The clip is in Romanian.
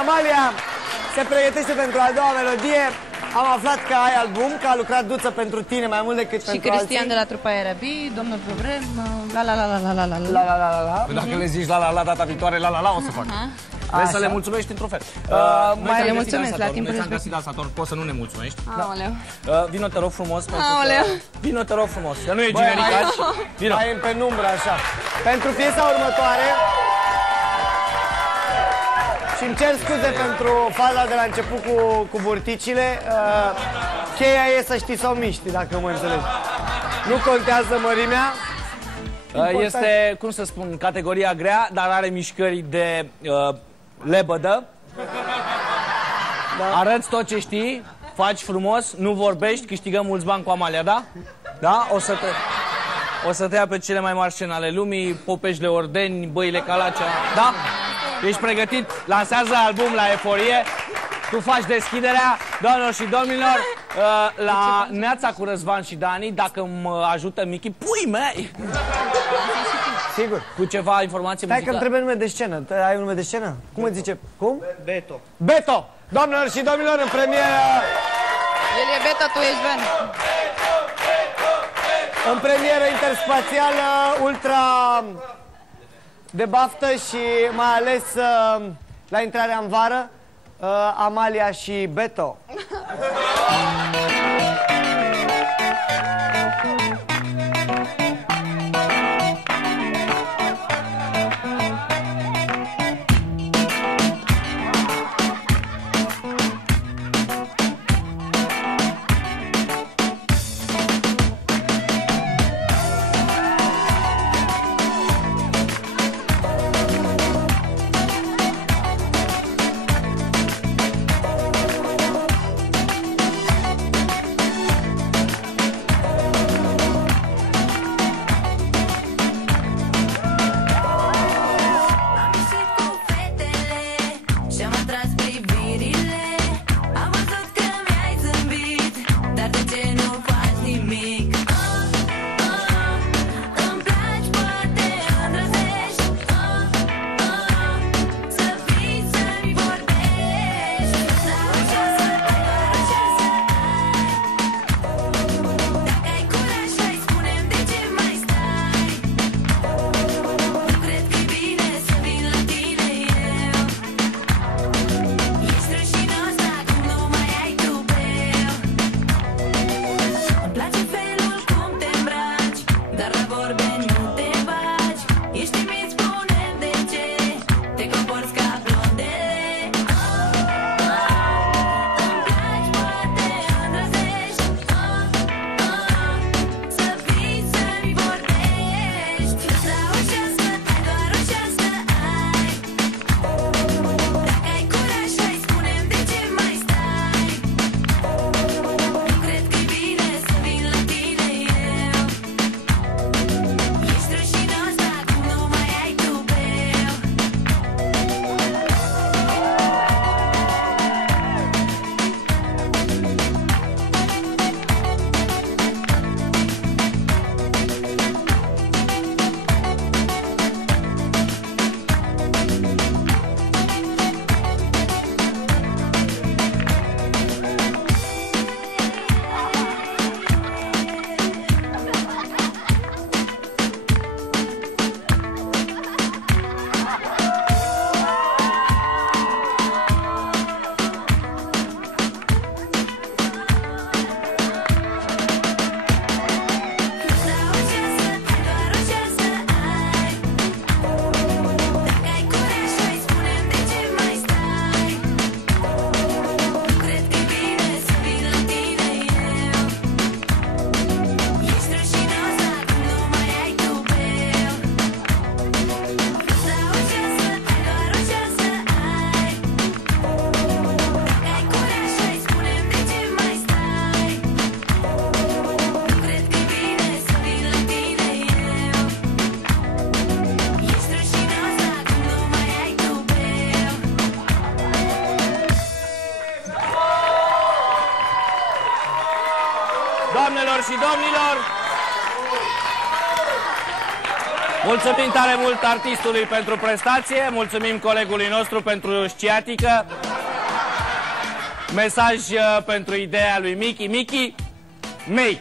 Amalia se pregătește pentru a doua melodie. Am aflat că ai album, că a lucrat Duță pentru tine mai mult decât pentru alții. Și Cristian de la trupa Arabi, domnul Problem, la la la la la la la la la la la. Dacă le zici la la la data viitoare, la la la o să fac. Vrei să le mulțumești într-un fel. Mai le mulțumesc la timpul respectiv. Găsit dansator, poți să nu ne mulțumești. Aoleu. Vino, te rog frumos. Aoleu. Vino, te rog frumos, că nu e generic azi. Vino. Mai în penumbră, așa. Pentru piesa următoare... Și îmi cer scuze pentru faza de la început cu burticile. Cheia e să știi sau miști, dacă mă înțelegi. Nu contează mărimea. Este, cum să spun, categoria grea, dar are mișcări de lebădă. Da. Arăți tot ce știi, faci frumos, nu vorbești, câștigăm mulți bani cu Amalia, da? Da? O să te ia pe cele mai mari scene ale lumii, Popeșle Ordeni, Băile Calacea, da? Ești pregătit? Lansează album la Eforie. Tu faci deschiderea, doamnelor și domnilor, la Neața cu Răzvan și Dani, dacă mă ajută Michi, pui mei! Sigur. Cu ceva informație muzică. Stai muzică? că trebuie nume de scenă. Ai un nume de scenă? Cum îți zice? Cum? Beto. Beto! Doamnelor și domnilor, în premieră... El e Beto, tu ești Ben. În premieră interspațială, ultra de baftă și mai ales la intrarea în vară, Amalia și Beto. Doamnelor și domnilor, Mulțumim tare mult artistului pentru prestație, mulțumim colegului nostru pentru sciatică. Mesaj pentru ideea lui Michi. Michi, mei.